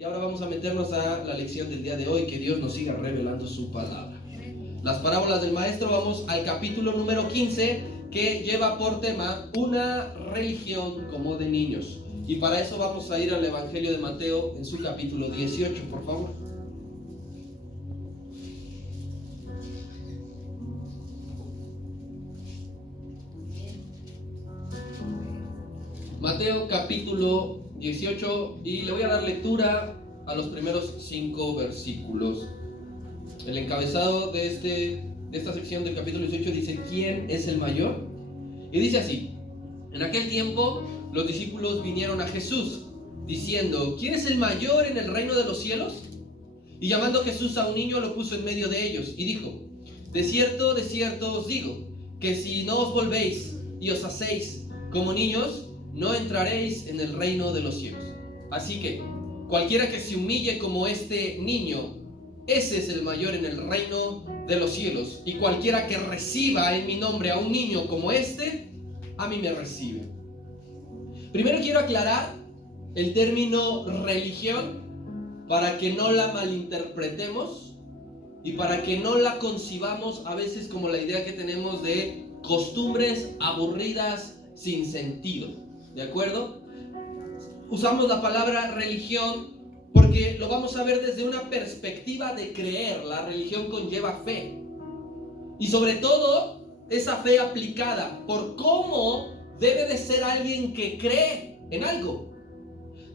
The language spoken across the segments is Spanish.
Y ahora vamos a meternos a la lección del día de hoy, que Dios nos siga revelando su palabra. Las parábolas del maestro, vamos al capítulo número 15, que lleva por tema una religión como de niños. Y para eso vamos a ir al Evangelio de Mateo en su capítulo 18, por favor. Mateo capítulo 18, y le voy a dar lectura a los primeros 5 versículos. El encabezado de esta sección del capítulo 18 dice: ¿quién es el mayor? Y dice así: en aquel tiempo los discípulos vinieron a Jesús diciendo: ¿quién es el mayor en el reino de los cielos? Y llamando Jesús a un niño, lo puso en medio de ellos y dijo: de cierto os digo, que si no os volvéis y os hacéis como niños, no entraréis en el reino de los cielos. Así que cualquiera que se humille como este niño, ese es el mayor en el reino de los cielos. Y cualquiera que reciba en mi nombre a un niño como este, a mí me recibe. Primero quiero aclarar el término religión para que no la malinterpretemos y para que no la concibamos a veces como la idea que tenemos de costumbres aburridas sin sentido. ¿De acuerdo? Usamos la palabra religión porque lo vamos a ver desde una perspectiva de creer. La religión conlleva fe. Y sobre todo, esa fe aplicada por cómo debe de ser alguien que cree en algo.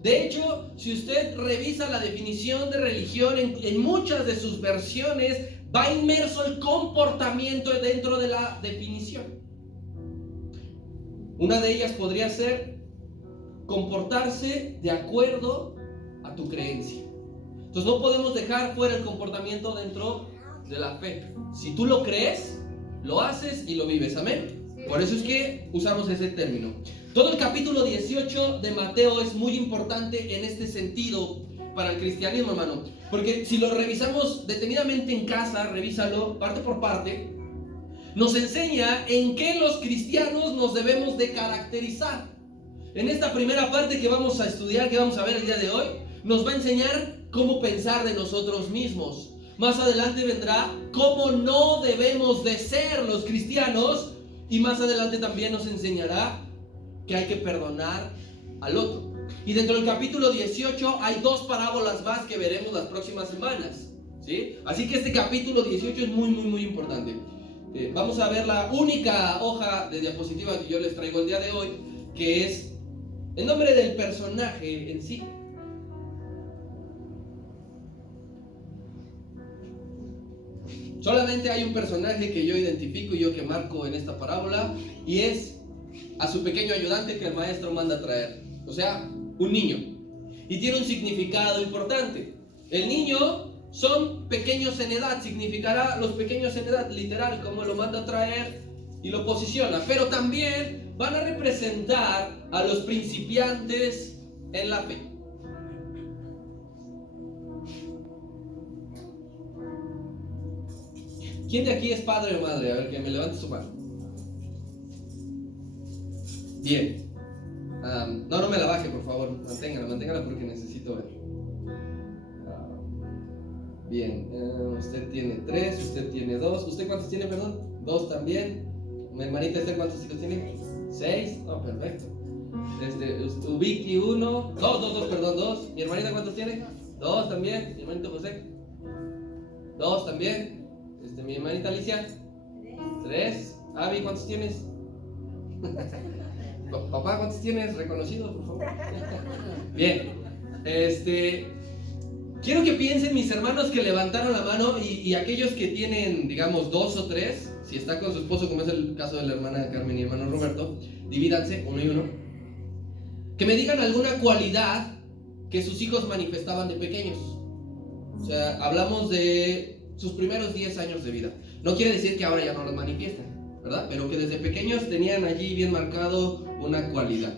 De hecho, si usted revisa la definición de religión en muchas de sus versiones, va inmerso el comportamiento dentro de la definición. Una de ellas podría ser comportarse de acuerdo a tu creencia. Entonces no podemos dejar fuera el comportamiento dentro de la fe. Si tú lo crees, lo haces y lo vives. Amén. Por eso es que usamos ese término. Todo el capítulo 18 de Mateo es muy importante en este sentido para el cristianismo, hermano. Porque si lo revisamos detenidamente en casa, revísalo parte por parte, nos enseña en qué los cristianos nos debemos de caracterizar. En esta primera parte que vamos a estudiar, que vamos a ver el día de hoy, nos va a enseñar cómo pensar de nosotros mismos. Más adelante vendrá cómo no debemos de ser los cristianos, y más adelante también nos enseñará que hay que perdonar al otro. Y dentro del capítulo 18 hay 2 parábolas más que veremos las próximas semanas, ¿sí? Así que este capítulo 18 es muy importante. Vamos a ver la única hoja de diapositiva que yo les traigo el día de hoy, que es el nombre del personaje en sí. Solamente hay un personaje que yo identifico y yo que marco en esta parábola, y es a su pequeño ayudante que el maestro manda a traer. O sea, un niño. Y tiene un significado importante. El niño son pequeños en edad, significará los pequeños en edad, literal, como lo manda a traer y lo posiciona. Pero también van a representar a los principiantes en la fe. ¿Quién de aquí es padre o madre? A ver, que me levante su mano. Bien. No me la baje, por favor. Manténgala porque necesito ver. Bien. Usted tiene 3, usted tiene 2. ¿Usted cuántos tiene, perdón? 2 también. Mi hermanita Esther, ¿cuántos hijos tiene? 6. Oh, perfecto. Vicky 1. 2. Mi hermanita, ¿cuántos tiene? 2 también. Mi hermanito José. 2 también. Mi hermanita Alicia. 3. Abby, ¿cuántos tienes? Papá, ¿cuántos tienes? Reconocido, por favor. Bien. Quiero que piensen mis hermanos que levantaron la mano y aquellos que tienen, digamos, 2 o 3, si está con su esposo, como es el caso de la hermana Carmen y el hermano Roberto, divídanse 1 y 1. Que me digan alguna cualidad que sus hijos manifestaban de pequeños. O sea, hablamos de sus primeros 10 años de vida. No quiere decir que ahora ya no los manifiesten, ¿verdad? Pero que desde pequeños tenían allí bien marcado una cualidad.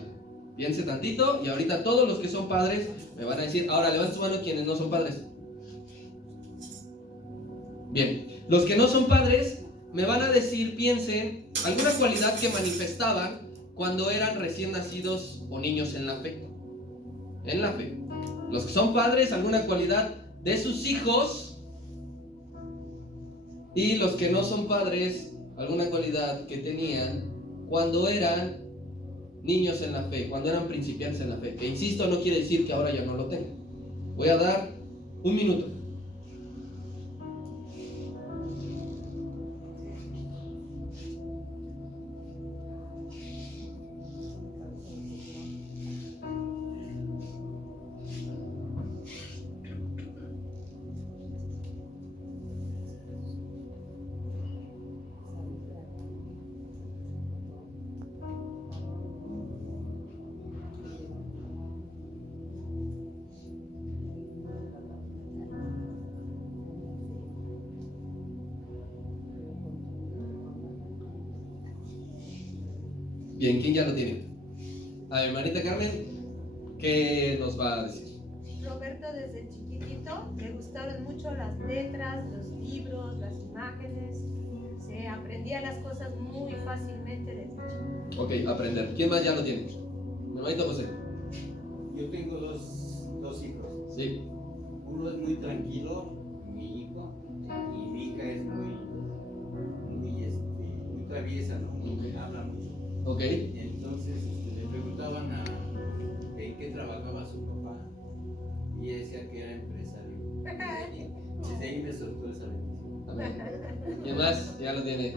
Piense tantito, y ahorita todos los que son padres me van a decir, ahora levanten su mano quienes no son padres. Bien, los que no son padres me van a decir, piensen, alguna cualidad que manifestaban cuando eran recién nacidos o niños en la fe. En la fe. Los que son padres, alguna cualidad de sus hijos. Y los que no son padres, alguna cualidad que tenían cuando eran niños en la fe, cuando eran principiantes en la fe. Que insisto, no quiere decir que ahora ya no lo tengan. Voy a dar un minuto. Bien, ¿quién ya lo tiene? A mi hermanita Carmen, ¿qué nos va a decir? Roberto desde chiquitito le gustaban mucho las letras, los libros, las imágenes. Se aprendía las cosas muy fácilmente desde chiquito. Ok, aprender. ¿Quién más ya lo tiene? Mi hermanito José. Yo tengo dos hijos. Sí. Uno es muy tranquilo, mi hijo, y mi hija es muy traviesa, ¿no? Muy, habla mucho. Ok. Entonces le preguntaban en qué trabajaba su papá y ella decía que era empresario. Y desde ahí me soltó esa bendición. Amén. ¿Quién más ya lo tiene?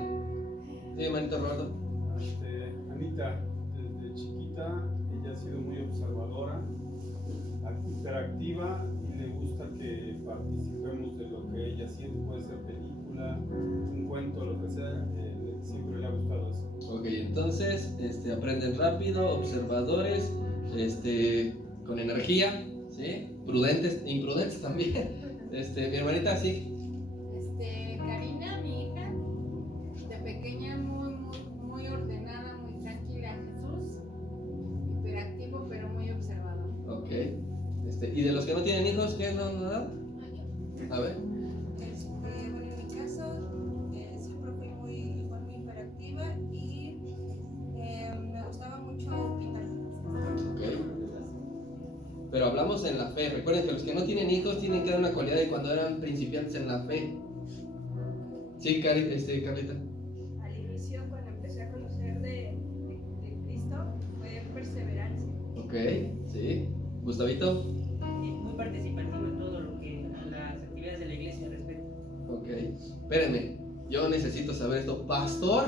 Sí, hermanito Roberto. Anita, desde chiquita, ella ha sido muy observadora, hiperactiva y le gusta que participemos de lo que ella siente, puede ser película, un cuento, lo que sea, siempre le ha gustado eso. Ok, entonces aprenden rápido, observadores, con energía, ¿sí? Prudentes, imprudentes también. Mi hermanita, sí. Karina, mi hija, de pequeña muy ordenada, muy tranquila. Jesús, hiperactivo pero muy observador. Ok. ¿Y de los que no tienen hijos, qué no da? A ver. Bueno, en mi caso, siempre fui muy hiperactiva y me gustaba mucho pintar. Ok. Pero hablamos en la fe. Recuerden que los que no tienen hijos tienen que dar una cualidad de cuando eran principiantes en la fe. Sí, Carlita. Al inicio, cuando empecé a conocer de Cristo, fue perseverancia. Ok, sí. Gustavito. Muy participativo en todo lo que a las actividades de la iglesia respecta. Ok. Espérenme, yo necesito saber esto. Pastor,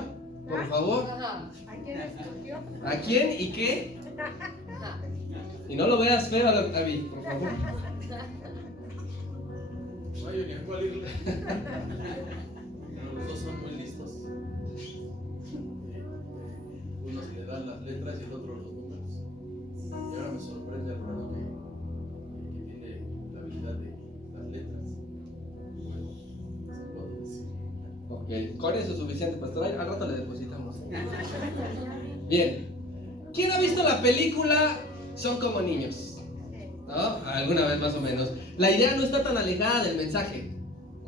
por favor. ¿A quién escogió? ¿A quién y qué? Y no lo veas feo, David, por favor. Oye, ¿qué cuál ir? Los dos son muy listos. Uno se le dan las letras y el otro los números. Y ahora me sorprende, hermano, que tiene la habilidad de las letras. Bueno, se puede decir. Ok, con eso es suficiente, pastor. Al rato le depositamos. Bien. ¿Quién ha visto la película Son como niños? ¿No? Alguna vez más o menos. La idea no está tan alejada del mensaje.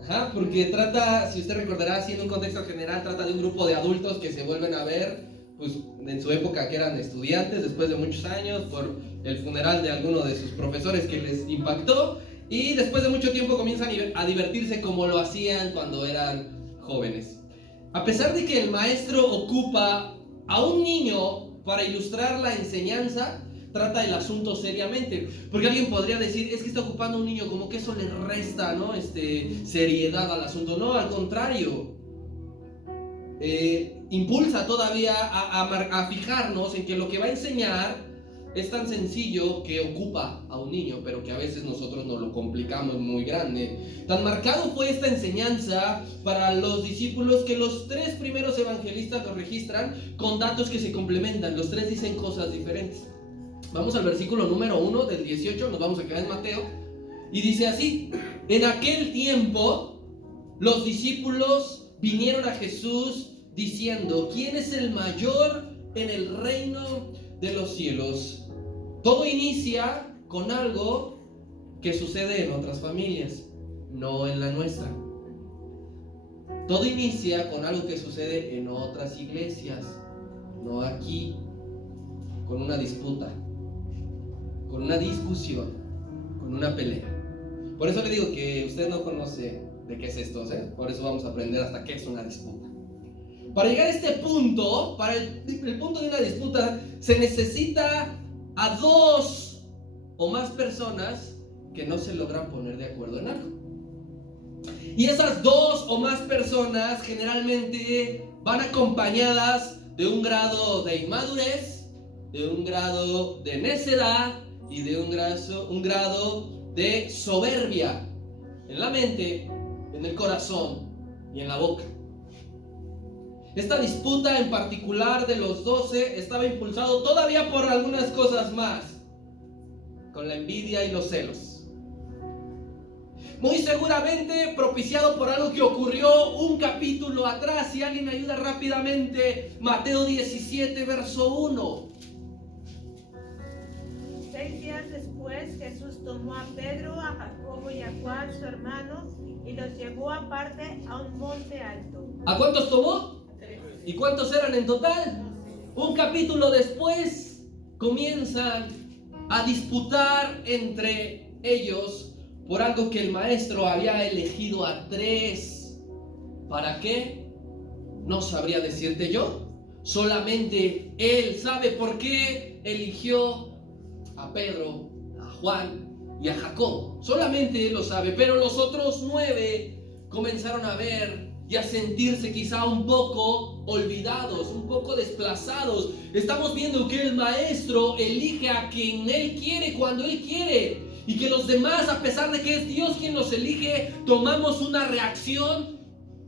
Ajá, porque trata, si usted recordará, así en un contexto general, trata de un grupo de adultos que se vuelven a ver, pues en su época que eran estudiantes, después de muchos años, por el funeral de alguno de sus profesores que les impactó, y después de mucho tiempo comienzan a divertirse como lo hacían cuando eran jóvenes. A pesar de que el maestro ocupa a un niño para ilustrar la enseñanza, trata el asunto seriamente, porque alguien podría decir, es que está ocupando a un niño, como que eso le resta, ¿no? Seriedad al asunto. No, al contrario, impulsa todavía a fijarnos en que lo que va a enseñar es tan sencillo que ocupa a un niño, pero que a veces nosotros nos lo complicamos muy grande. Tan marcado fue esta enseñanza para los discípulos que los tres primeros evangelistas lo registran con datos que se complementan. Los tres dicen cosas diferentes. Vamos al versículo número 1 del 18, nos vamos a quedar en Mateo, y dice así: en aquel tiempo los discípulos vinieron a Jesús diciendo, ¿quién es el mayor en el reino de los cielos? Todo inicia con algo que sucede en otras familias, no en la nuestra. Todo inicia con algo que sucede en otras iglesias, no aquí, con una disputa, con una discusión, con una pelea. Por eso le digo que usted no conoce de qué es esto, ¿eh? Por eso vamos a aprender hasta qué es una disputa. Para llegar a este punto, para el punto de una disputa, se necesita a dos o más personas que no se logran poner de acuerdo en algo. Y esas dos o más personas generalmente van acompañadas de un grado de inmadurez, de un grado de necedad y de un grado de soberbia en la mente, en el corazón y en la boca. Esta disputa en particular de los 12 estaba impulsado todavía por algunas cosas más, con la envidia y los celos. Muy seguramente propiciado por algo que ocurrió un capítulo atrás. Si alguien me ayuda rápidamente, Mateo 17, verso 1. 6 días después, Jesús tomó a Pedro, a Jacobo y a Juan, su hermano, y los llevó aparte a un monte alto. ¿A cuántos tomó? ¿Y cuántos eran en total? Un capítulo después comienzan a disputar entre ellos por algo que el maestro había elegido a 3. ¿Para qué? No sabría decirte yo. Solamente él sabe por qué eligió a Pedro, a Juan y a Jacob. Solamente él lo sabe. Pero los otros 9 comenzaron a ver y a sentirse quizá un poco olvidados, un poco desplazados. Estamos viendo que el maestro elige a quien él quiere cuando él quiere. Y que los demás, a pesar de que es Dios quien los elige, tomamos una reacción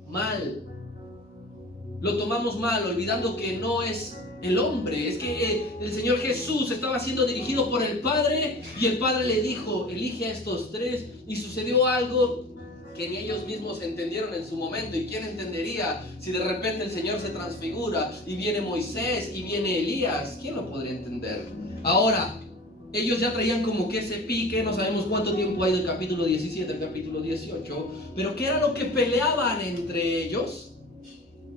mal. Lo tomamos mal, olvidando que no es el hombre. Es que el Señor Jesús estaba siendo dirigido por el Padre y el Padre le dijo, elige a estos 3. Y sucedió algo que ni ellos mismos entendieron en su momento. ¿Y quién entendería si de repente el Señor se transfigura y viene Moisés y viene Elías? ¿Quién lo podría entender? Ahora, ellos ya traían como que ese pique, no sabemos cuánto tiempo hay del capítulo 17 al capítulo 18, pero ¿qué era lo que peleaban entre ellos?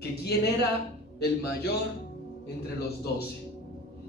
Que quién era el mayor entre los 12,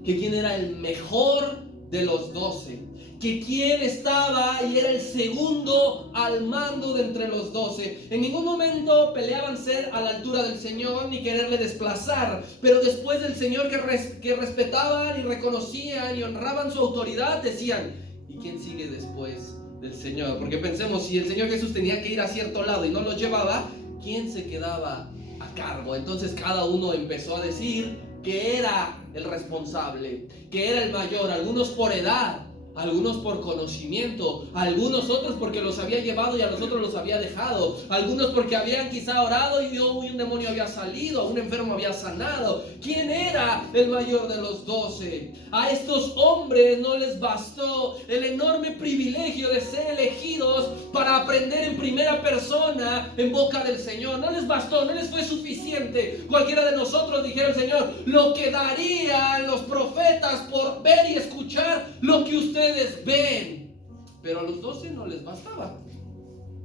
que quién era el mejor de los 12, que quién estaba y era el segundo al mando de entre los 12. En ningún momento peleaban ser a la altura del Señor ni quererle desplazar, pero después del Señor que respetaban y reconocían y honraban su autoridad, decían, ¿y quién sigue después del Señor? Porque pensemos, si el Señor Jesús tenía que ir a cierto lado y no lo llevaba, ¿quién se quedaba a cargo? Entonces cada uno empezó a decir que era el responsable, que era el mayor, algunos por edad, algunos por conocimiento, algunos otros porque los había llevado y a los otros los había dejado, algunos porque habían quizá orado y un demonio había salido, un enfermo había sanado. ¿Quién era el mayor de los 12? A estos hombres no les bastó el enorme privilegio de ser elegidos para aprender en primera persona en boca del Señor. No les bastó, no les fue suficiente. Cualquiera de nosotros, dijera el Señor, lo que darían los profetas por ver y escuchar lo que ustedes ven, pero a los 12 no les bastaba.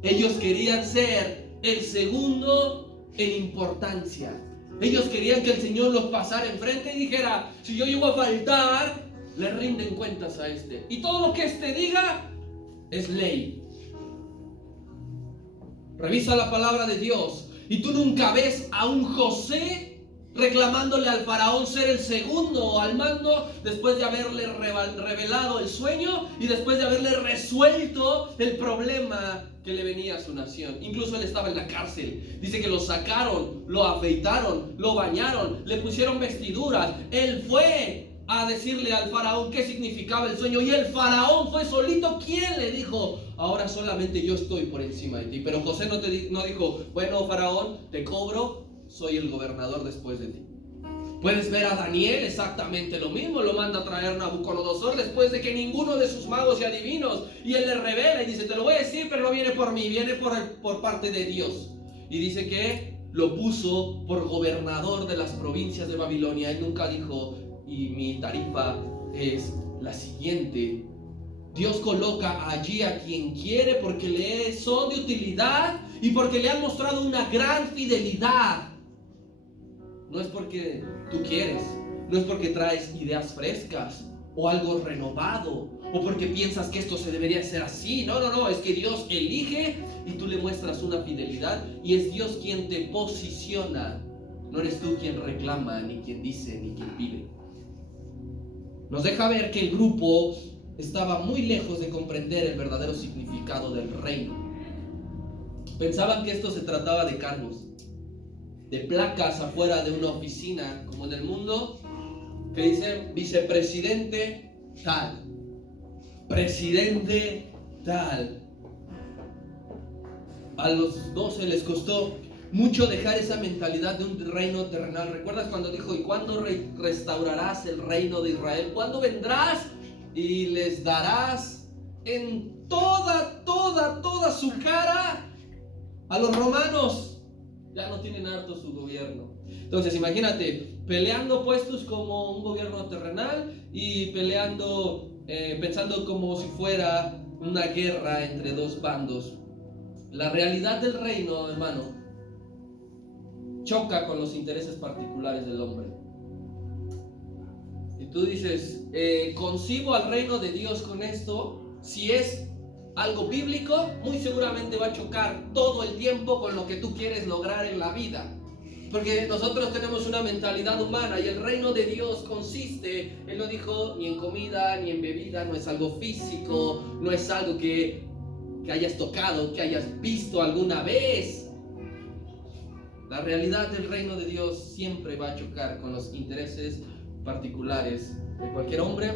Ellos querían ser el segundo en importancia. Ellos querían que el Señor los pasara enfrente y dijera, si yo llego a faltar, le rinden cuentas a este. Y todo lo que este diga es ley. Revisa la palabra de Dios y tú nunca ves a un José reclamándole al faraón ser el segundo al mando después de haberle revelado el sueño y después de haberle resuelto el problema que le venía a su nación. Incluso él estaba en la cárcel. Dice que lo sacaron, lo afeitaron, lo bañaron, le pusieron vestiduras. Él fue a decirle al faraón qué significaba el sueño y el faraón fue solito quien le dijo, ahora solamente yo estoy por encima de ti. Pero José no dijo, bueno, faraón, te cobro, soy el gobernador después de ti. Puedes ver a Daniel exactamente lo mismo. Lo manda a traer Nabucodonosor después de que ninguno de sus magos y adivinos, y él le revela y dice, te lo voy a decir, pero no viene por mí, viene por parte de Dios. Y dice que lo puso por gobernador de las provincias de Babilonia. Él nunca dijo, y mi tarifa es la siguiente. Dios coloca allí a quien quiere porque le son de utilidad y porque le han mostrado una gran fidelidad. No es porque tú quieres, no es porque traes ideas frescas, o algo renovado, o porque piensas que esto se debería hacer así. No, es que Dios elige y tú le muestras una fidelidad, y es Dios quien te posiciona. No eres tú quien reclama, ni quien dice, ni quien pide. Nos deja ver que el grupo estaba muy lejos de comprender el verdadero significado del reino. Pensaban que esto se trataba de cargos, de placas afuera de una oficina, como en el mundo, que dicen vicepresidente tal, presidente tal. A los 12 les costó mucho dejar esa mentalidad de un reino terrenal. ¿Recuerdas cuando dijo: ¿y cuándo restaurarás el reino de Israel? ¿Cuándo vendrás y les darás en toda su cara a los romanos? Ya no tienen harto su gobierno. Entonces imagínate, peleando puestos como un gobierno terrenal y peleando, pensando como si fuera una guerra entre dos bandos. La realidad del reino, hermano, choca con los intereses particulares del hombre. Y tú dices, concibo al reino de Dios con esto. Si es algo bíblico, muy seguramente va a chocar todo el tiempo con lo que tú quieres lograr en la vida. Porque nosotros tenemos una mentalidad humana, y el reino de Dios consiste, Él no dijo ni en comida ni en bebida, no es algo físico, no es algo que hayas tocado, que hayas visto alguna vez. La realidad del reino de Dios siempre va a chocar con los intereses particulares de cualquier hombre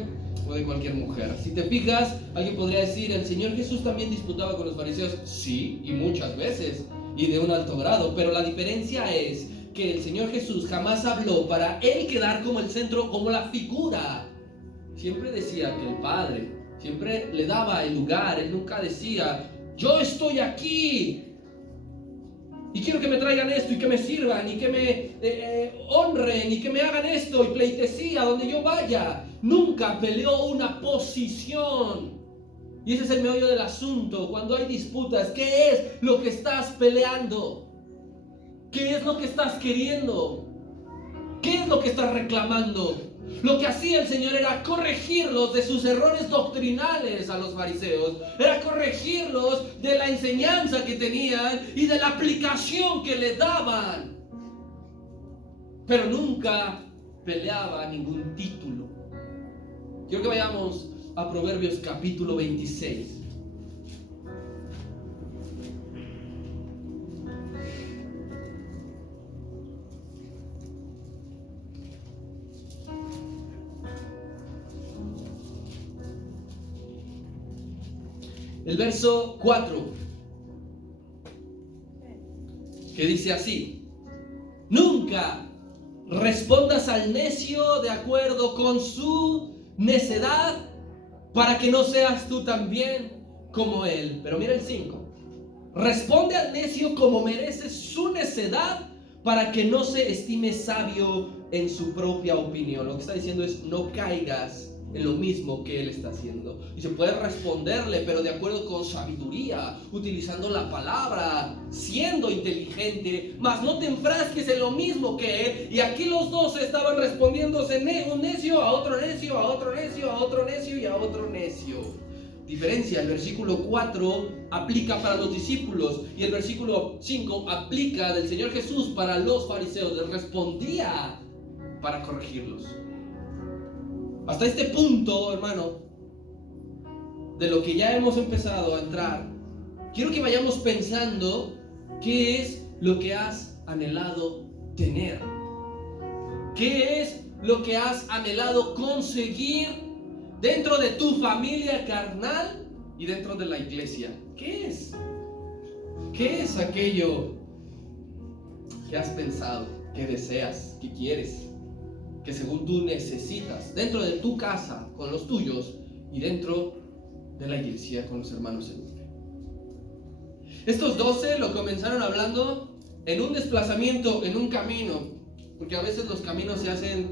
o de cualquier mujer. Si te fijas, alguien podría decir: ¿el Señor Jesús también disputaba con los fariseos? Sí, y muchas veces, y de un alto grado, pero la diferencia es que el Señor Jesús jamás habló para Él quedar como el centro, como la figura. Siempre decía que el Padre, siempre le daba el lugar. Él nunca decía: yo estoy aquí y quiero que me traigan esto y que me sirvan y que me honren y que me hagan esto y pleitesía donde yo vaya. Nunca peleó una posición. Y ese es el meollo del asunto. Cuando hay disputas, ¿qué es lo que estás peleando? ¿Qué es lo que estás queriendo? ¿Qué es lo que estás reclamando? Lo que hacía el Señor era corregirlos de sus errores doctrinales a los fariseos. Era corregirlos de la enseñanza que tenían y de la aplicación que le daban. Pero nunca peleaba ningún título. Quiero que vayamos a Proverbios capítulo 26. El verso 4, que dice así: nunca respondas al necio de acuerdo con su necedad, para que no seas tú también como él. Pero mira el 5: responde al necio como merece su necedad, para que no se estime sabio en su propia opinión. Lo que está diciendo es: no caigas en lo mismo que él está haciendo. Y se puede responderle, pero de acuerdo con sabiduría, utilizando la palabra, siendo inteligente, mas no te enfrasques en lo mismo que él. Y aquí los dos estaban respondiéndose: un necio a otro necio, a otro necio, a otro necio y a otro necio. Diferencia: el versículo 4 aplica para los discípulos y el versículo 5 aplica del Señor Jesús para los fariseos. Les respondía para corregirlos. Hasta este punto, hermano, de lo que ya hemos empezado a entrar, quiero que vayamos pensando qué es lo que has anhelado tener. ¿Qué es lo que has anhelado conseguir dentro de tu familia carnal y dentro de la iglesia? ¿Qué es? ¿Qué es aquello que has pensado, que deseas, que quieres, que según tú necesitas dentro de tu casa con los tuyos y dentro de la iglesia con los hermanos en fe? Estos 12 lo comenzaron hablando en un desplazamiento, en un camino, porque a veces los caminos se hacen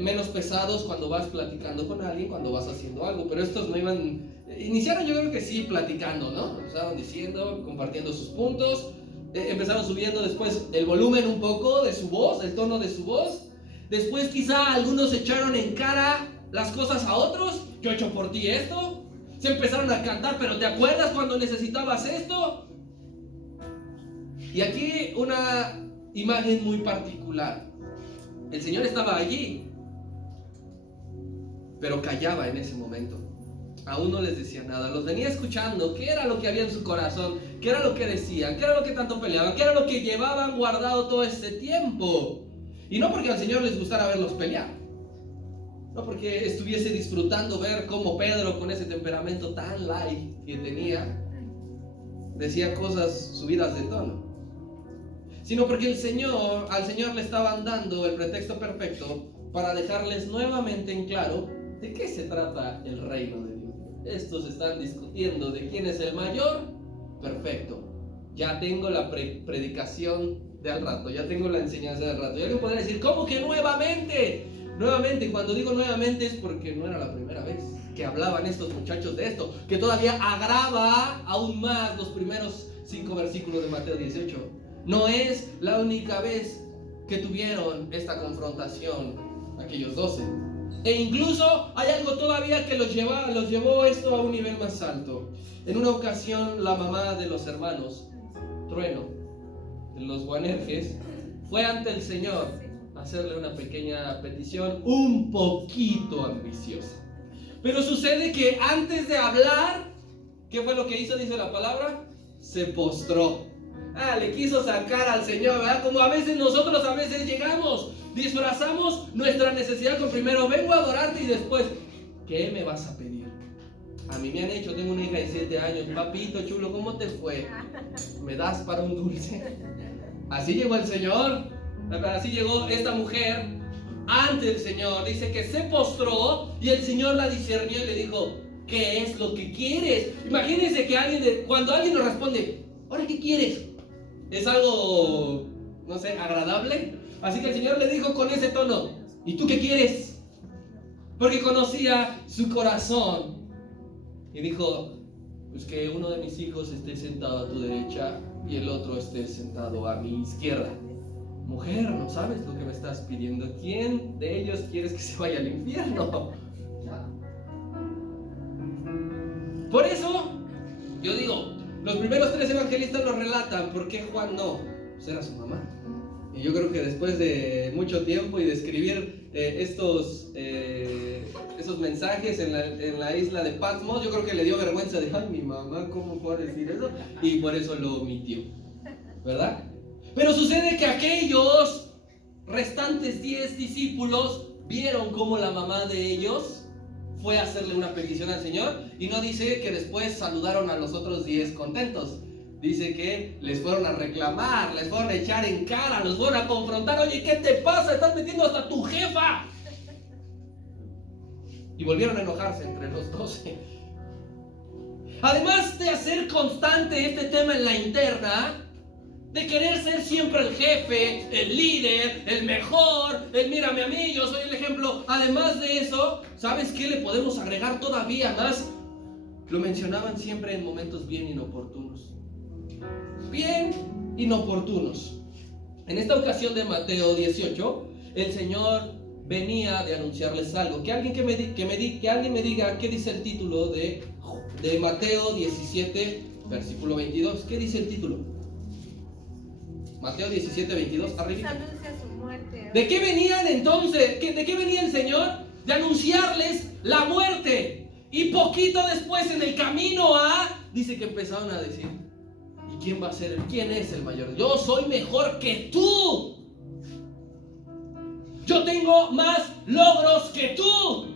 menos pesados cuando vas platicando con alguien, cuando vas haciendo algo, pero estos no iban, iniciaron, yo creo que sí, platicando, ¿no? Estaban diciendo, compartiendo sus puntos, empezaron subiendo después el volumen un poco de su voz, el tono de su voz. Después quizá algunos echaron en cara las cosas a otros. Yo he hecho por ti esto. Se empezaron a cantar, pero ¿te acuerdas cuando necesitabas esto? Y aquí una imagen muy particular. El Señor estaba allí, pero callaba en ese momento. Aún no les decía nada, los venía escuchando. ¿Qué era lo que había en su corazón? ¿Qué era lo que decían? ¿Qué era lo que tanto peleaban? ¿Qué era lo que llevaban guardado todo este tiempo? Y no porque al Señor les gustara verlos pelear, no porque estuviese disfrutando ver cómo Pedro, con ese temperamento tan light que tenía, decía cosas subidas de tono, sino porque al Señor le estaban dando el pretexto perfecto para dejarles nuevamente en claro de qué se trata el reino de Dios. Estos están discutiendo de quién es el mayor. Perfecto, ya tengo la predicación de al rato, ya tengo la enseñanza de al rato. Y alguien podría decir, ¿cómo que nuevamente? Nuevamente, cuando digo nuevamente es porque no era la primera vez que hablaban estos muchachos de esto, que todavía agrava aún más los primeros 5 versículos de Mateo 18. No es la única vez que tuvieron esta confrontación aquellos 12. E incluso hay algo todavía que los llevó esto a un nivel más alto. En una ocasión la mamá de los hermanos Trueno, de los Boanerges, fue ante el Señor a hacerle una pequeña petición un poquito ambiciosa. Pero sucede que antes de hablar, ¿qué fue lo que hizo? Dice la palabra, se postró. Le quiso sacar al Señor, ¿verdad? Como a veces nosotros llegamos, disfrazamos nuestra necesidad con primero vengo a adorarte y después, ¿qué me vas a pedir? A mí me han hecho, tengo una hija de 7 años, papito chulo, ¿cómo te fue? ¿Me das para un dulce? Así llegó el Señor, así llegó esta mujer ante el Señor. Dice que se postró y el Señor la discernió y le dijo, ¿qué es lo que quieres? Imagínense que cuando alguien nos responde, ¿ahora qué quieres? Es algo, no sé, agradable. Así que el Señor le dijo con ese tono, ¿y tú qué quieres? Porque conocía su corazón. Y dijo, pues que uno de mis hijos esté sentado a tu derecha y el otro esté sentado a mi izquierda. Mujer, no sabes lo que me estás pidiendo. ¿Quién de ellos quieres que se vaya al infierno? Por eso, yo digo, los primeros 3 evangelistas lo relatan. ¿Por qué Juan no? Pues era su mamá. Y yo creo que después de mucho tiempo y de escribir esos mensajes en la isla de Patmos, yo creo que le dio vergüenza de, ay, mi mamá, ¿cómo puede decir eso? Y por eso lo omitió, ¿verdad? Pero sucede que aquellos restantes 10 discípulos vieron cómo la mamá de ellos fue a hacerle una petición al Señor, y no dice que después saludaron a los otros 10 contentos. Dice que les fueron a reclamar, les fueron a echar en cara, los fueron a confrontar. Oye, ¿qué te pasa? Estás metiendo hasta tu jefa. Y volvieron a enojarse entre los 12. Además de hacer constante este tema en la interna, de querer ser siempre el jefe, el líder, el mejor, el mírame a mí, yo soy el ejemplo. Además de eso, ¿sabes qué le podemos agregar todavía más? Lo mencionaban siempre en momentos bien inoportunos. Bien inoportunos. En esta ocasión de Mateo 18, el Señor venía de anunciarles algo. Que alguien me diga qué dice el título de Mateo 17, versículo 22. ¿Qué dice el título? Mateo 17, 22, arriba. Anuncia su muerte. ¿De qué venían entonces? ¿De qué venía el Señor? De anunciarles la muerte. Y poquito después en el camino dice que empezaron a decir, ¿y quién va a ser? ¿Quién es el mayor? Yo soy mejor que tú. Yo tengo más logros que tú.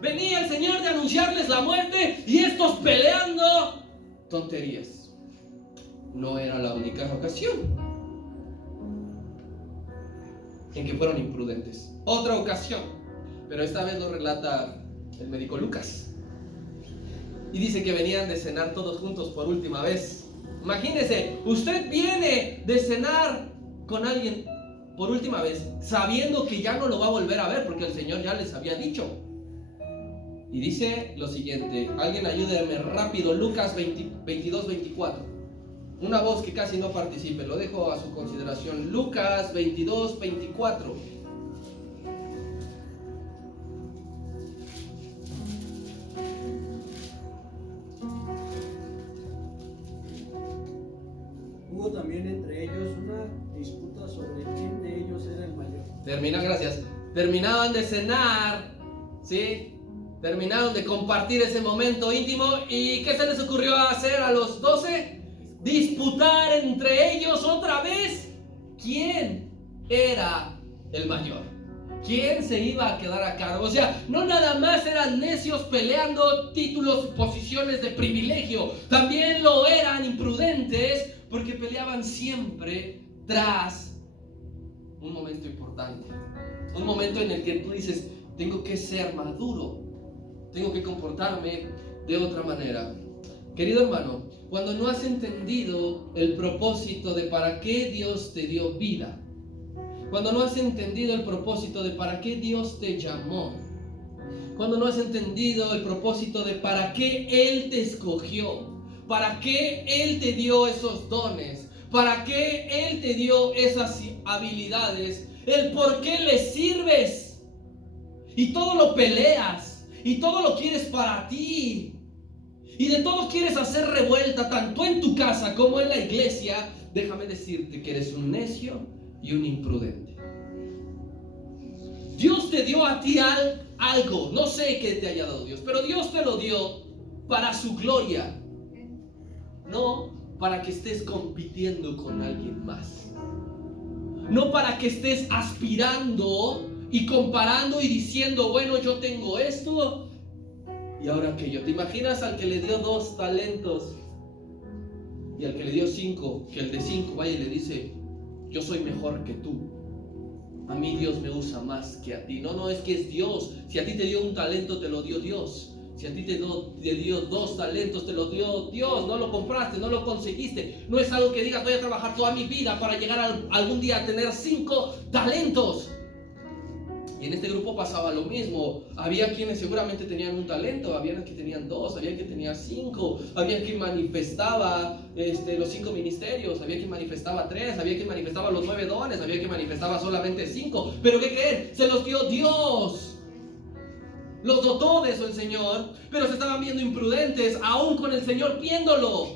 Venía el Señor de anunciarles la muerte y estos peleando tonterías. No era la única ocasión en que fueron imprudentes. Otra ocasión, pero esta vez lo relata el médico Lucas. Y dice que venían de cenar todos juntos por última vez. Imagínese, usted viene de cenar con alguien por última vez, sabiendo que ya no lo va a volver a ver, porque el Señor ya les había dicho. Y dice lo siguiente, alguien ayúdeme rápido, Lucas 22, 24. Una voz que casi no participe, lo dejo a su consideración. Lucas 22, 24. hubo también entre ellos una disputa sobre quién de ellos era el mayor. Gracias. Terminaban de cenar, ¿sí? Terminaron de compartir ese momento íntimo. ¿Y qué se les ocurrió hacer a los 12? Disputar entre ellos otra vez quién era el mayor, quién se iba a quedar a cargo. O sea, no nada más eran necios peleando títulos y posiciones de privilegio, también lo eran imprudentes porque peleaban siempre tras un momento importante, un momento en el que tú dices, tengo que ser maduro, tengo que comportarme de otra manera. Querido hermano, cuando no has entendido el propósito de para qué Dios te dio vida, cuando no has entendido el propósito de para qué Dios te llamó, cuando no has entendido el propósito de para qué Él te escogió, para qué Él te dio esos dones, para qué Él te dio esas habilidades, el por qué le sirves y todo lo peleas y todo lo quieres para ti y de todo quieres hacer revuelta tanto en tu casa como en la iglesia, déjame decirte que eres un necio y un imprudente. Dios te dio a ti algo, no sé qué te haya dado Dios, pero Dios te lo dio para su gloria, no para que estés compitiendo con alguien más, no para que estés aspirando y comparando y diciendo, bueno, yo tengo esto y ahora aquello. ¿Te imaginas al que le dio 2 talentos y al que le dio 5, que el de 5 vaya y le dice, yo soy mejor que tú, a mí Dios me usa más que a ti? No, es que es Dios. Si a ti te dio un talento, te lo dio Dios. Si a ti te dio 2 talentos, te lo dio Dios. No lo compraste, no lo conseguiste. No es algo que digas, voy a trabajar toda mi vida para llegar algún día a tener 5 talentos. Y en este grupo pasaba lo mismo. Había quienes seguramente tenían un talento, había quienes que tenían 2, había quien tenía 5, había quien manifestaba los 5 ministerios, había quien manifestaba 3, había quien manifestaba los 9 dones, había quien manifestaba solamente 5. Pero ¿qué creen? Se los dio Dios. Los dotó de eso el Señor, pero se estaban viendo imprudentes, aún con el Señor viéndolo.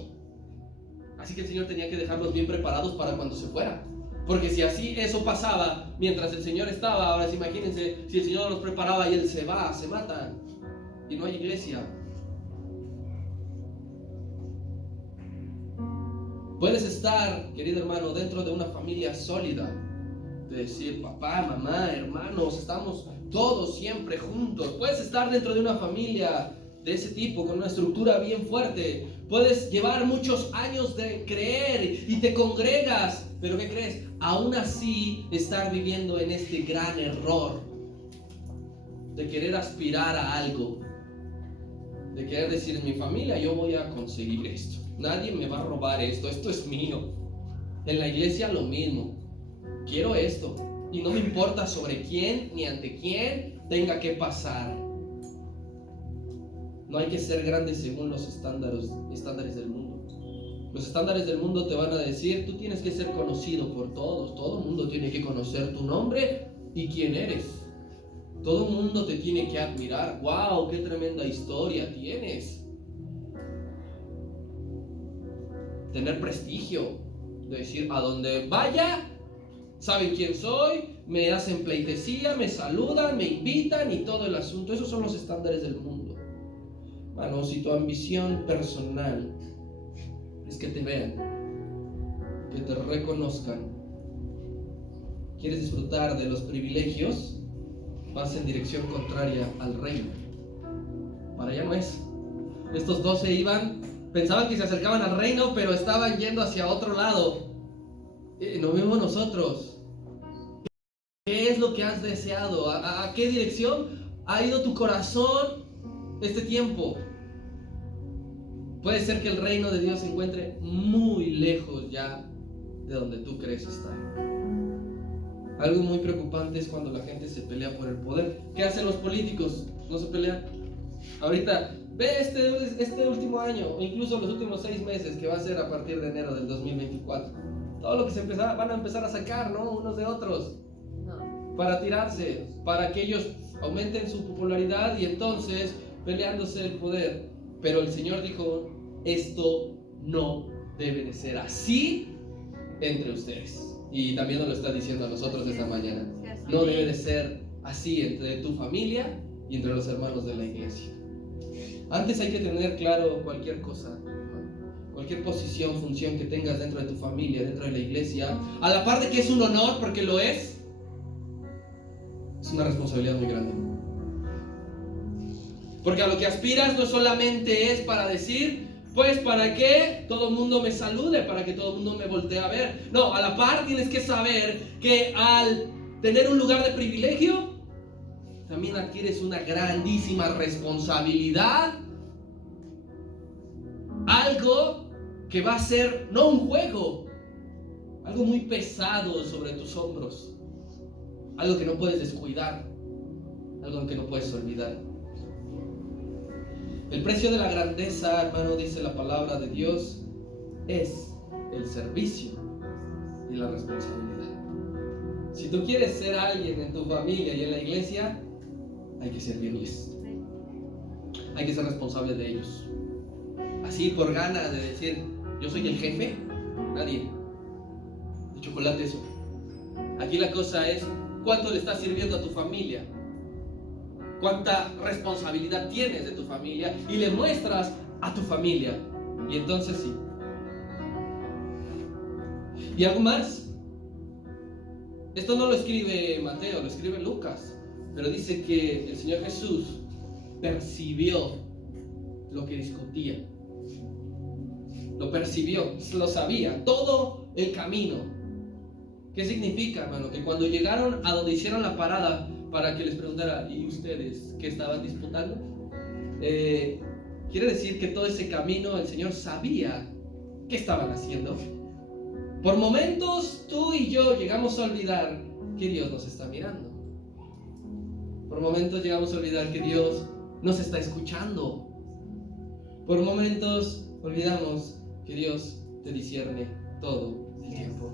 Así que el Señor tenía que dejarlos bien preparados para cuando se fuera. Porque si así eso pasaba mientras el Señor estaba, ahora sí, imagínense, si el Señor los preparaba y Él se va, se matan y no hay iglesia. Puedes estar, querido hermano, dentro de una familia sólida, de decir, papá, mamá, hermanos, estamos todos siempre juntos. Puedes estar dentro de una familia de ese tipo, con una estructura bien fuerte. Puedes llevar muchos años de creer y te congregas, pero ¿qué crees? Aún así estar viviendo en este gran error de querer aspirar a algo, de querer decir, en mi familia yo voy a conseguir esto, nadie me va a robar esto es mío. En la iglesia lo mismo, quiero esto y no me importa sobre quién ni ante quién tenga que pasar. No hay que ser grandes según los estándares del mundo. Los estándares del mundo te van a decir, tú tienes que ser conocido por todos. Todo el mundo tiene que conocer tu nombre y quién eres. Todo el mundo te tiene que admirar. ¡Wow! ¡Qué tremenda historia tienes! Tener prestigio. De decir, a donde vaya, saben quién soy, me hacen pleitesía, me saludan, me invitan y todo el asunto. Esos son los estándares del mundo. Bueno, si tu ambición personal es que te vean, que te reconozcan, quieres disfrutar de los privilegios, vas en dirección contraria al reino. Para allá no es. Estos 12 iban, pensaban que se acercaban al reino, pero estaban yendo hacia otro lado. Nos vemos nosotros. ¿Qué es lo que has deseado? ¿A qué dirección ha ido tu corazón este tiempo? Puede ser que el reino de Dios se encuentre muy lejos ya de donde tú crees estar. Algo muy preocupante es cuando la gente se pelea por el poder. ¿Qué hacen los políticos? No se pelean. Ahorita, ve este último año, o incluso los últimos 6 meses, que va a ser a partir de enero del 2024. Todo lo que van a empezar a sacar, ¿no? Unos de otros. Para tirarse, para que ellos aumenten su popularidad y entonces peleándose el poder. Pero el Señor dijo, esto no debe de ser así entre ustedes. Y también nos lo está diciendo a nosotros esta mañana. Sí, así No es. debe de ser así entre tu familia y entre los hermanos de la iglesia. Antes hay que tener claro cualquier cosa, cualquier posición, función que tengas dentro de tu familia, dentro de la iglesia, a la par de que es un honor, porque lo es una responsabilidad muy grande. Porque a lo que aspiras no solamente es para decir, pues para que todo el mundo me salude, para que todo el mundo me voltee a ver. No, a la par tienes que saber que al tener un lugar de privilegio, también adquieres una grandísima responsabilidad. Algo que va a ser, no un juego, algo muy pesado sobre tus hombros. Algo que no puedes descuidar, algo que no puedes olvidar. El precio de la grandeza, hermano, dice la palabra de Dios, es el servicio y la responsabilidad. Si tú quieres ser alguien en tu familia y en la iglesia, hay que servirles. Hay que ser responsable de ellos. Así por ganas de decir, yo soy el jefe, nadie. De chocolate eso. Aquí la cosa es, ¿cuánto le estás sirviendo a tu familia? ¿Cuánta responsabilidad tienes de tu familia? Y le muestras a tu familia. Y entonces sí. ¿Y algo más? Esto no lo escribe Mateo, lo escribe Lucas. Pero dice que el Señor Jesús percibió lo que discutía. Lo percibió, lo sabía, todo el camino. ¿Qué significa, hermano? Que cuando llegaron a donde hicieron la parada para que les preguntara, ¿y ustedes qué estaban disputando? Quiere decir que todo ese camino el Señor sabía qué estaban haciendo. Por momentos tú y yo llegamos a olvidar que Dios nos está mirando. Por momentos llegamos a olvidar que Dios nos está escuchando. Por momentos olvidamos que Dios te discierne todo el tiempo.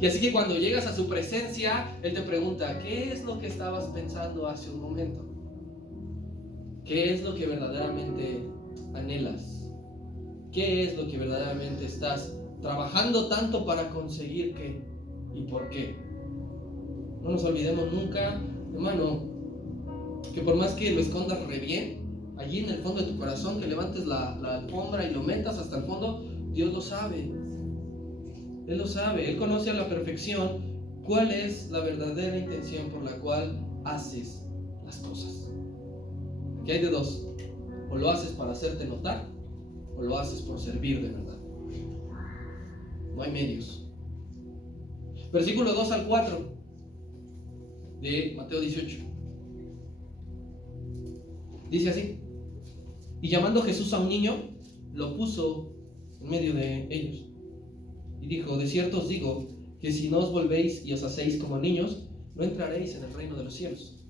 Y así que cuando llegas a su presencia, Él te pregunta, ¿qué es lo que estabas pensando hace un momento? ¿Qué es lo que verdaderamente anhelas? ¿Qué es lo que verdaderamente estás trabajando tanto para conseguir qué y por qué? No nos olvidemos nunca, hermano, que por más que lo escondas re bien, allí en el fondo de tu corazón, que levantes la alfombra y lo metas hasta el fondo, Dios lo sabe. Él lo sabe, Él conoce a la perfección cuál es la verdadera intención por la cual haces las cosas. Aquí hay de dos, o lo haces para hacerte notar, o lo haces por servir de verdad. No hay medios. Versículo 2 al 4 de Mateo 18. Dice así: y llamando Jesús a un niño, lo puso en medio de ellos. Y dijo, de cierto os digo, que si no os volvéis y os hacéis como niños, no entraréis en el reino de los cielos.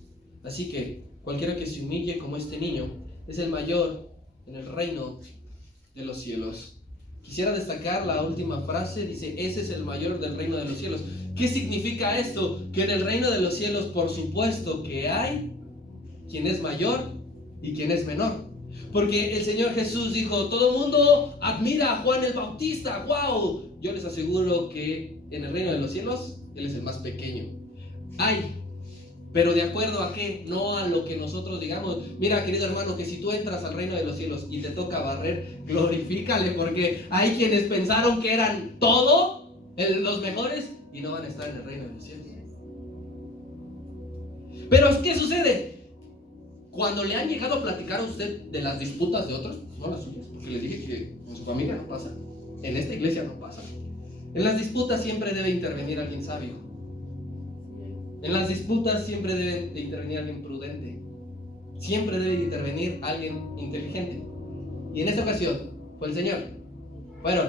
Así que cualquiera que se humille como este niño, es el mayor en el reino de los cielos. Quisiera destacar la última frase, dice, ese es el mayor del reino de los cielos. ¿Qué significa esto? Que en el reino de los cielos, por supuesto que hay quien es mayor y quien es menor. Porque el Señor Jesús dijo, todo el mundo admira a Juan el Bautista, ¡wow! Yo les aseguro que en el reino de los cielos, Él es el más pequeño. Hay, pero de acuerdo a qué, no a lo que nosotros digamos. Mira, querido hermano, que si tú entras al reino de los cielos y te toca barrer, glorifícale, porque hay quienes pensaron que eran todo, los mejores, y no van a estar en el reino de los cielos. Pero, ¿qué sucede? Cuando le han llegado a platicar a usted de las disputas de otros, no las suyas, porque les dije que en su familia no pasa, en esta iglesia no pasa. En las disputas siempre debe intervenir alguien sabio. En las disputas siempre debe de intervenir alguien prudente. Siempre debe de intervenir alguien inteligente. Y en esta ocasión fue el Señor. Bueno,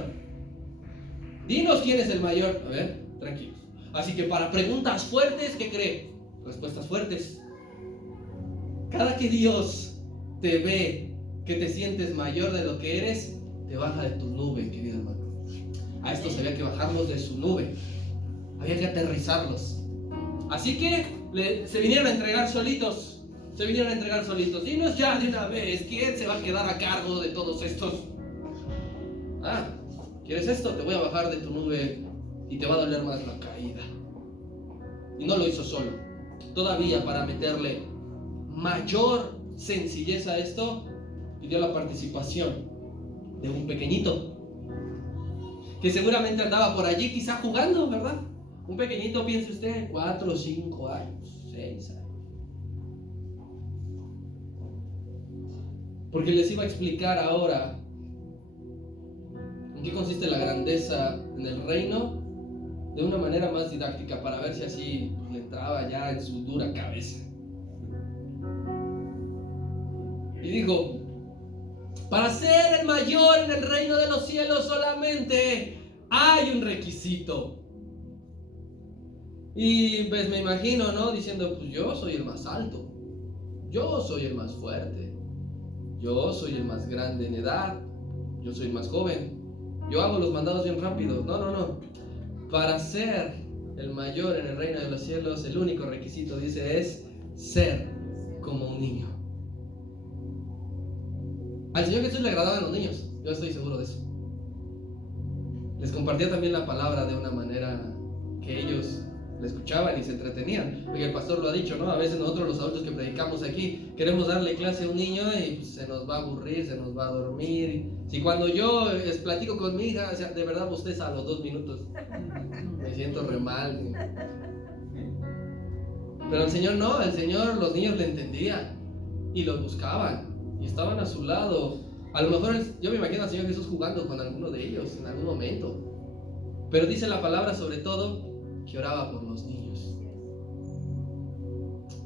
dinos quién es el mayor. A ver, tranquilos. Así que para preguntas fuertes, ¿qué cree? Respuestas fuertes. Cada que Dios te ve que te sientes mayor de lo que eres, te baja de tu nube, querido hermano. A estos había que bajarlos de su nube. Había que aterrizarlos. Así que se vinieron a entregar solitos. Se vinieron a entregar solitos. Dinos ya de una vez, ¿quién se va a quedar a cargo de todos estos? ¿Quieres esto? Te voy a bajar de tu nube y te va a doler más la caída. Y no lo hizo solo. Todavía para meterle mayor sencillez a esto, pidió la participación de un pequeñito que seguramente andaba por allí quizá jugando, ¿verdad? Un pequeñito, piense usted, 4, 5 años, 6 años. Porque les iba a explicar ahora en qué consiste la grandeza en el reino de una manera más didáctica, para ver si así le entraba ya en su dura cabeza. Y dijo: para ser el mayor en el reino de los cielos solamente hay un requisito. Y pues me imagino, ¿no? Diciendo, pues yo soy el más alto, yo soy el más fuerte, yo soy el más grande en edad, yo soy el más joven, yo hago los mandados bien rápido. No. Para ser el mayor en el reino de los cielos, el único requisito, dice, es ser como un niño. Al Señor Jesús le agradaban los niños, yo estoy seguro de eso. Les compartía también la palabra de una manera que ellos le escuchaban y se entretenían, porque el pastor lo ha dicho, ¿no? A veces nosotros los adultos que predicamos aquí queremos darle clase a un niño y pues, se nos va a aburrir, se nos va a dormir. Si cuando yo les platico con mi hija, o sea, de verdad ustedes a los 2 minutos me siento re mal. Pero el Señor no, el Señor, los niños le entendían y los buscaban y estaban a su lado. A lo mejor yo me imagino al Señor Jesús jugando con alguno de ellos en algún momento, pero dice la palabra sobre todo que oraba por los niños,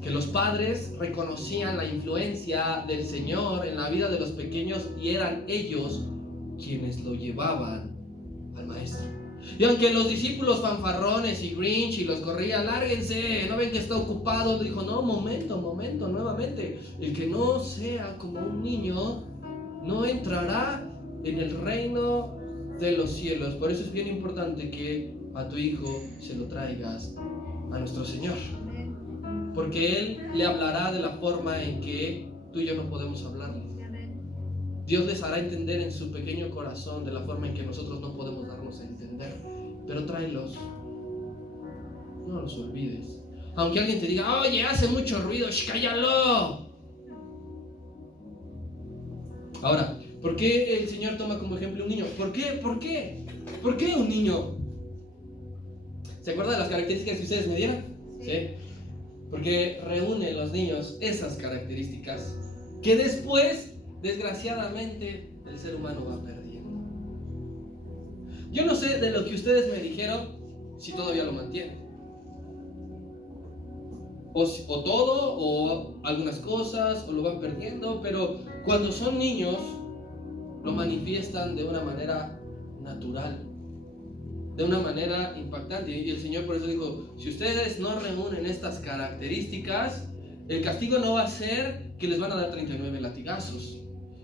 que los padres reconocían la influencia del Señor en la vida de los pequeños y eran ellos quienes lo llevaban al maestro. Y aunque los discípulos fanfarrones y Grinch y los corrían, lárguense, no ven que está ocupado, dijo, no, momento, nuevamente, el que no sea como un niño no entrará en el reino de los cielos. Por eso es bien importante que a tu hijo se lo traigas a nuestro Señor, porque Él le hablará de la forma en que tú y yo no podemos hablarle. Dios les hará entender en su pequeño corazón de la forma en que nosotros no podemos darnos a entender. Pero tráelos, no los olvides. Aunque alguien te diga, oye, hace mucho ruido, cállalo. Ahora, ¿por qué el Señor toma como ejemplo un niño? ¿Por qué un niño? ¿Se acuerdan de las características que ustedes me dieron? Sí. Porque reúne los niños esas características que después, desgraciadamente, el ser humano va perdiendo. Yo no sé de lo que ustedes me dijeron si todavía lo mantienen. O todo, o algunas cosas, o lo van perdiendo, pero cuando son niños lo manifiestan de una manera natural, de una manera impactante. Y el Señor por eso dijo, si ustedes no reúnen estas características, el castigo no va a ser que les van a dar 39 latigazos.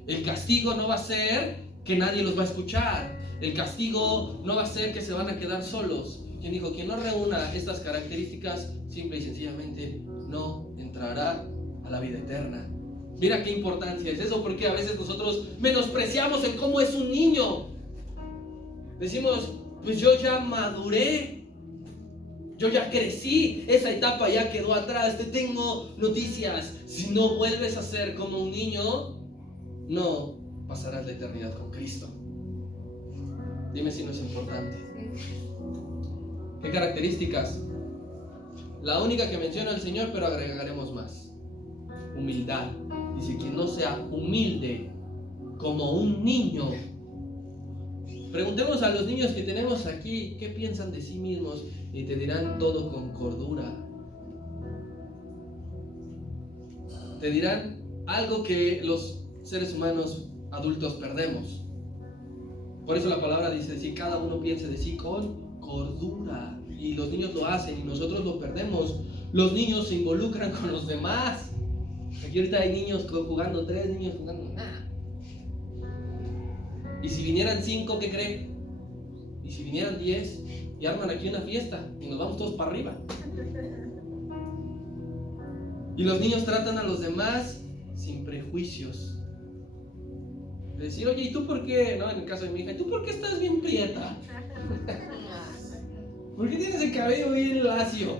El castigo no va a ser que nadie los va a escuchar. El castigo no va a ser que se van a quedar solos. Quien dijo, quien no reúna estas características, simple y sencillamente no entrará a la vida eterna. Mira qué importancia es eso, porque a veces nosotros menospreciamos el cómo es un niño. Decimos, pues yo ya maduré, yo ya crecí, esa etapa ya quedó atrás, te tengo noticias. Si no vuelves a ser como un niño, no pasarás la eternidad con Cristo. Dime si no es importante. ¿Qué características? La única que menciona el Señor, pero agregaremos más. Humildad. Dice, quien no sea humilde como un niño. Preguntemos a los niños que tenemos aquí qué piensan de sí mismos y te dirán todo con cordura. Te dirán algo que los seres humanos adultos perdemos. Por eso la palabra dice, si cada uno piense de sí con cordura. Y los niños lo hacen y nosotros lo perdemos. Los niños se involucran con los demás. Aquí ahorita hay niños jugando, 3 niños jugando, nada. Y si vinieran 5, ¿qué cree? Y si vinieran 10 y arman aquí una fiesta y nos vamos todos para arriba. Y los niños tratan a los demás sin prejuicios. De decir, oye, ¿y tú por qué? No, en el caso de mi hija, ¿y tú por qué estás bien prieta? ¿Por qué tienes el cabello bien lacio?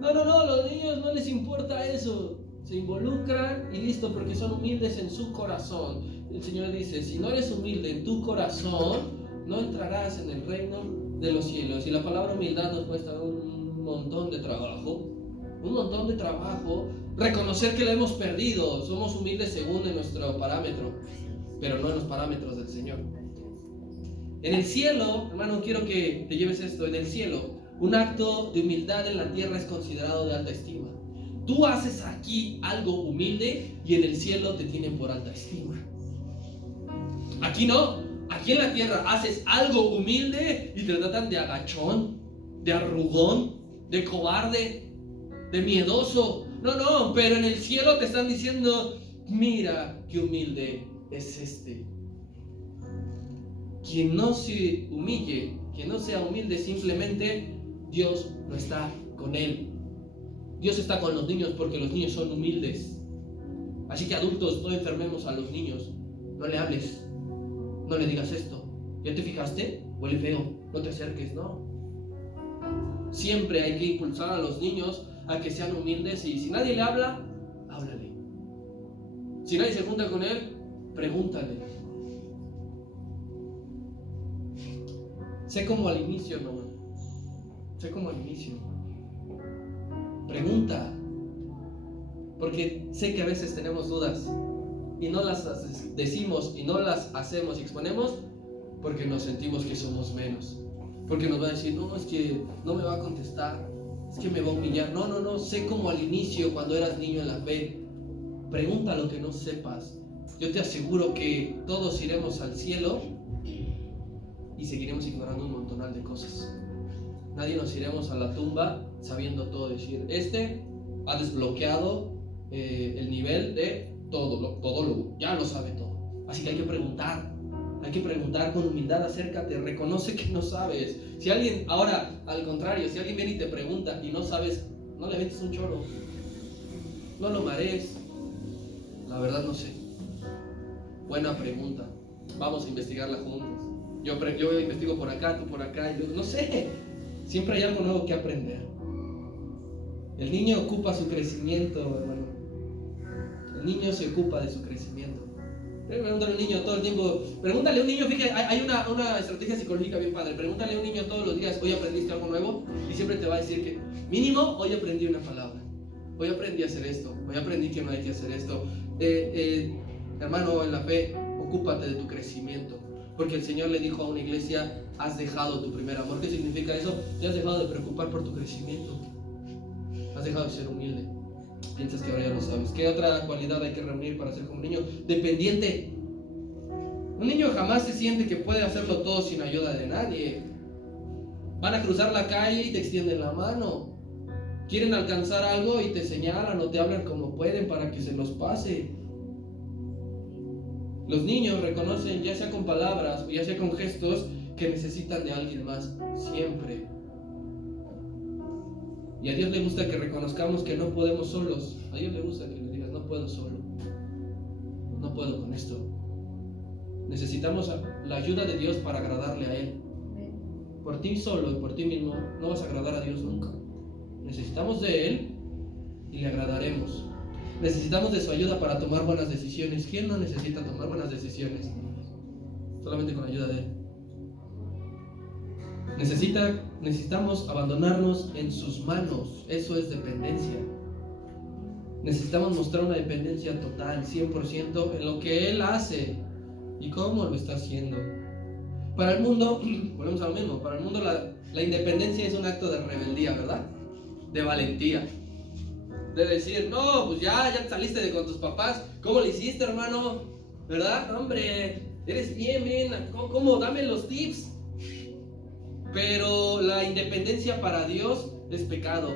No, los niños no les importa eso. Se involucran y listo, porque son humildes en su corazón. El Señor dice, si no eres humilde en tu corazón, no entrarás en el reino de los cielos. Y la palabra humildad nos cuesta un montón de trabajo. Un montón de trabajo. Reconocer que lo hemos perdido. Somos humildes según en nuestro parámetro, pero no en los parámetros del Señor. En el cielo, hermano, quiero que te lleves esto. En el cielo, un acto de humildad en la tierra es considerado de alta estima. Tú haces aquí algo humilde y en el cielo te tienen por alta estima. Aquí no. Aquí en la tierra haces algo humilde y te tratan de agachón, de arrugón, de cobarde, de miedoso. No, pero en el cielo te están diciendo, mira qué humilde es este. Quien no se humille, quien no sea humilde, simplemente Dios no está con él. Dios está con los niños porque los niños son humildes. Así que adultos, no enfermemos a los niños. No le hables, no le digas esto. ¿Ya te fijaste? Huele feo, no te acerques, no. Siempre hay que impulsar a los niños a que sean humildes y si nadie le habla, háblale. Si nadie se junta con él, pregúntale. Sé como al inicio, no. Sé como al inicio. Pregunta. Porque sé que a veces tenemos dudas y no las decimos y no las hacemos y exponemos porque nos sentimos que somos menos. Porque nos va a decir, no, es que no me va a contestar, es que me va a humillar. No, sé como al inicio cuando eras niño en la fe. Pregunta lo que no sepas. Yo te aseguro que todos iremos al cielo y seguiremos ignorando un montonal de cosas. Nadie nos iremos a la tumba sabiendo todo. Decir, este ha desbloqueado el nivel de todo, ya lo sabe todo. Así que hay que preguntar con humildad, acércate, reconoce que no sabes. Si alguien, ahora al contrario, si alguien viene y te pregunta y no sabes, no le metes un choro, no lo marees. La verdad no sé. Buena pregunta, vamos a investigarla juntos. Yo investigo por acá, tú por acá, y yo, no sé, siempre hay algo nuevo que aprender. El niño ocupa su crecimiento, hermano. El niño se ocupa de su crecimiento. Pregúntale a un niño todo el tiempo. Pregúntale a un niño, fíjate, hay una estrategia psicológica bien padre. Pregúntale a un niño todos los días, hoy aprendiste algo nuevo, y siempre te va a decir que mínimo hoy aprendí una palabra. Hoy aprendí a hacer esto. Hoy aprendí que no hay que hacer esto. Hermano, en la fe, ocúpate de tu crecimiento. Porque el Señor le dijo a una iglesia, has dejado tu primer amor. ¿Qué significa eso? Te has dejado de preocupar por tu crecimiento. Has dejado de ser humilde. Piensas que ahora ya lo sabes. ¿Qué otra cualidad hay que reunir para ser como un niño? Dependiente. Un niño jamás se siente que puede hacerlo todo sin ayuda de nadie. Van a cruzar la calle y te extienden la mano. Quieren alcanzar algo y te señalan o te hablan como pueden para que se los pase. Los niños reconocen, ya sea con palabras o ya sea con gestos, que necesitan de alguien más, siempre. Y a Dios le gusta que reconozcamos que no podemos solos. A Dios le gusta que le digas, no puedo solo. No puedo con esto. Necesitamos la ayuda de Dios para agradarle a Él. Por ti solo y por ti mismo no vas a agradar a Dios nunca. Necesitamos de Él y le agradaremos. Necesitamos de su ayuda para tomar buenas decisiones. ¿Quién no necesita tomar buenas decisiones? Solamente con la ayuda de Él. Necesitamos abandonarnos en sus manos. Eso es dependencia. Necesitamos mostrar una dependencia total, 100% en lo que Él hace y cómo lo está haciendo. Para el mundo, volvemos a lo mismo, para el mundo la independencia es un acto de rebeldía, ¿verdad? De valentía. De decir, no, pues ya saliste de con tus papás. ¿Cómo le hiciste, hermano? ¿Verdad? Hombre, eres bien, ¿cómo? Dame los tips. Pero la independencia para Dios es pecado.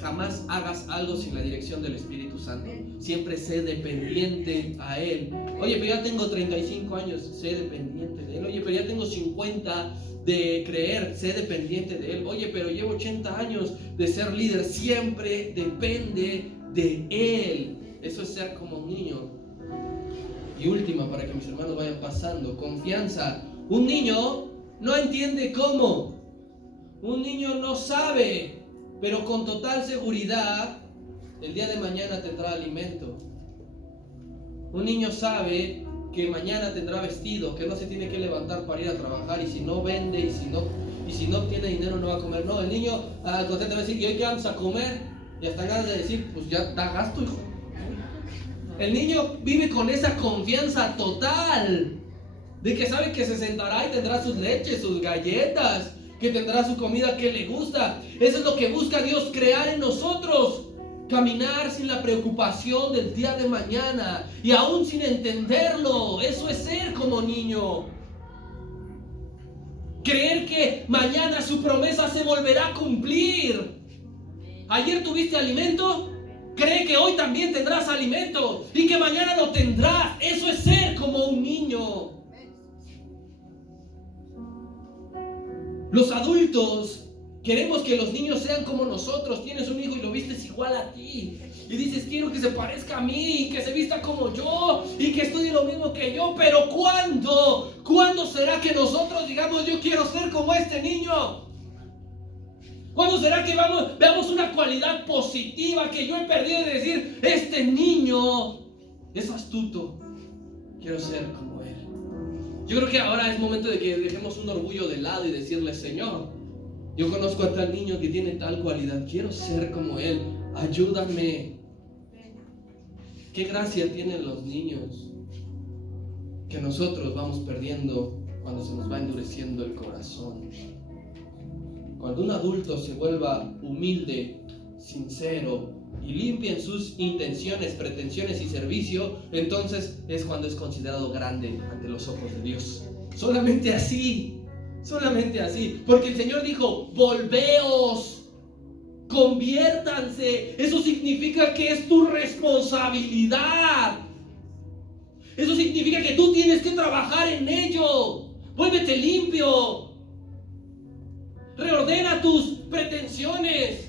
Jamás hagas algo sin la dirección del Espíritu Santo. Siempre sé dependiente a Él. Oye, pero ya tengo 35 años, sé dependiente de Él. Oye, pero ya tengo 50 de creer, sé dependiente de Él. Oye, pero llevo 80 años de ser líder. Siempre depende de Él. Eso es ser como un niño. Y última, para que mis hermanos vayan pasando, confianza. Un niño no entiende cómo. Un niño no sabe, pero con total seguridad, el día de mañana tendrá alimento. Un niño sabe que mañana tendrá vestido, que no se tiene que levantar para ir a trabajar, y si no vende, y si no tiene dinero no va a comer. No, el niño constantemente va a decir, ¿y hoy qué vamos a comer? Y hasta ganas de decir, pues ya da gasto, hijo. El niño vive con esa confianza total de que sabe que se sentará y tendrá sus leches, sus galletas, que tendrá su comida que le gusta. Eso es lo que busca Dios crear en nosotros. Caminar sin la preocupación del día de mañana y aún sin entenderlo. Eso es ser como niño. Creer que mañana su promesa se volverá a cumplir. Ayer tuviste alimento, cree que hoy también tendrás alimento y que mañana lo tendrás. Eso es ser como un niño. Los adultos queremos que los niños sean como nosotros. Tienes un hijo y lo vistes igual a ti. Y dices, quiero que se parezca a mí, que se vista como yo y que estudie lo mismo que yo. Pero ¿cuándo? ¿Cuándo será que nosotros digamos, yo quiero ser como este niño? ¿Cuándo será que veamos una cualidad positiva que yo he perdido de decir, este niño es astuto, quiero ser como él? Yo creo que ahora es momento de que dejemos un orgullo de lado y decirle, Señor, yo conozco a tal niño que tiene tal cualidad, quiero ser como él, ayúdame. Qué gracia tienen los niños que nosotros vamos perdiendo cuando se nos va endureciendo el corazón. Cuando un adulto se vuelva humilde, sincero y limpia en sus intenciones, pretensiones y servicio, entonces es cuando es considerado grande ante los ojos de Dios. Solamente así, porque el Señor dijo, volveos, conviértanse. Eso significa que es tu responsabilidad. Eso significa que tú tienes que trabajar en ello. Vuélvete limpio. Reordena tus pretensiones.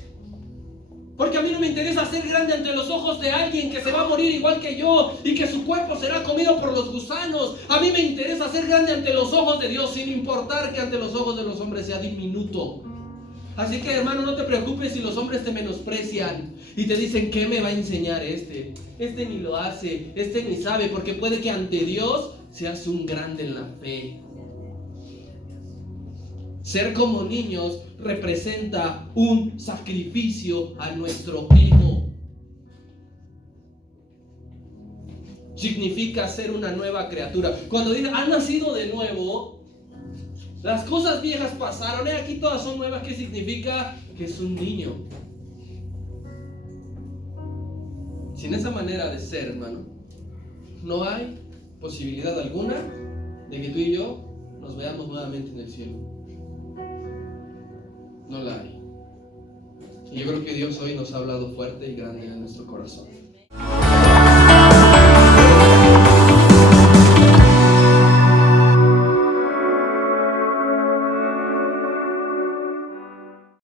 Porque a mí no me interesa ser grande ante los ojos de alguien que se va a morir igual que yo y que su cuerpo será comido por los gusanos. A mí me interesa ser grande ante los ojos de Dios, sin importar que ante los ojos de los hombres sea diminuto. Así que, hermano, no te preocupes si los hombres te menosprecian y te dicen, ¿qué me va a enseñar este? Este ni lo hace, este ni sabe, porque puede que ante Dios seas un grande en la fe. Ser como niños representa un sacrificio a nuestro ego. Significa ser una nueva criatura. Cuando dice, ha nacido de nuevo, las cosas viejas pasaron, aquí todas son nuevas. ¿Qué significa? Que es un niño. Sin esa manera de ser, hermano, no hay posibilidad alguna de que tú y yo nos veamos nuevamente en el cielo. No la hay. Y yo creo que Dios hoy nos ha hablado fuerte y grande en nuestro corazón.